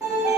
Bye.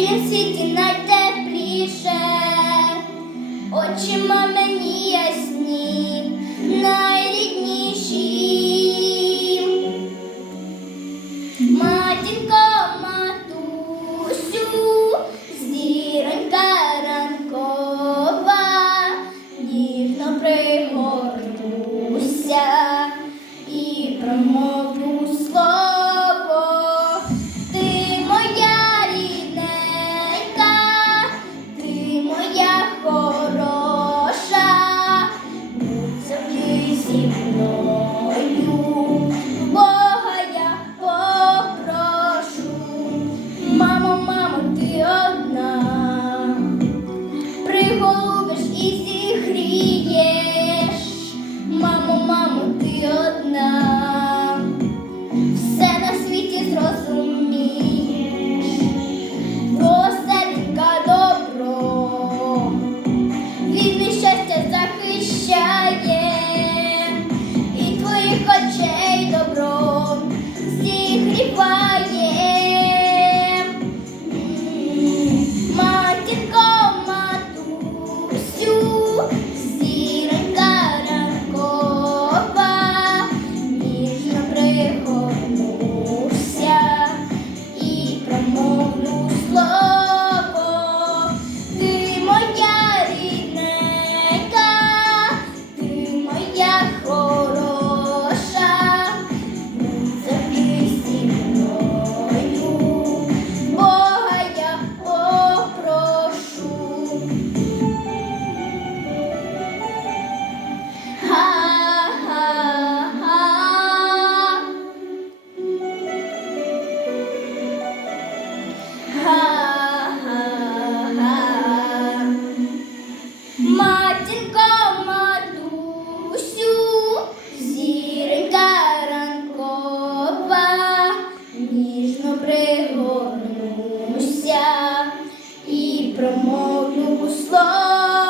неділі в світі найтепліше, очима мені ясні, найрідніші. Матінко промовлю у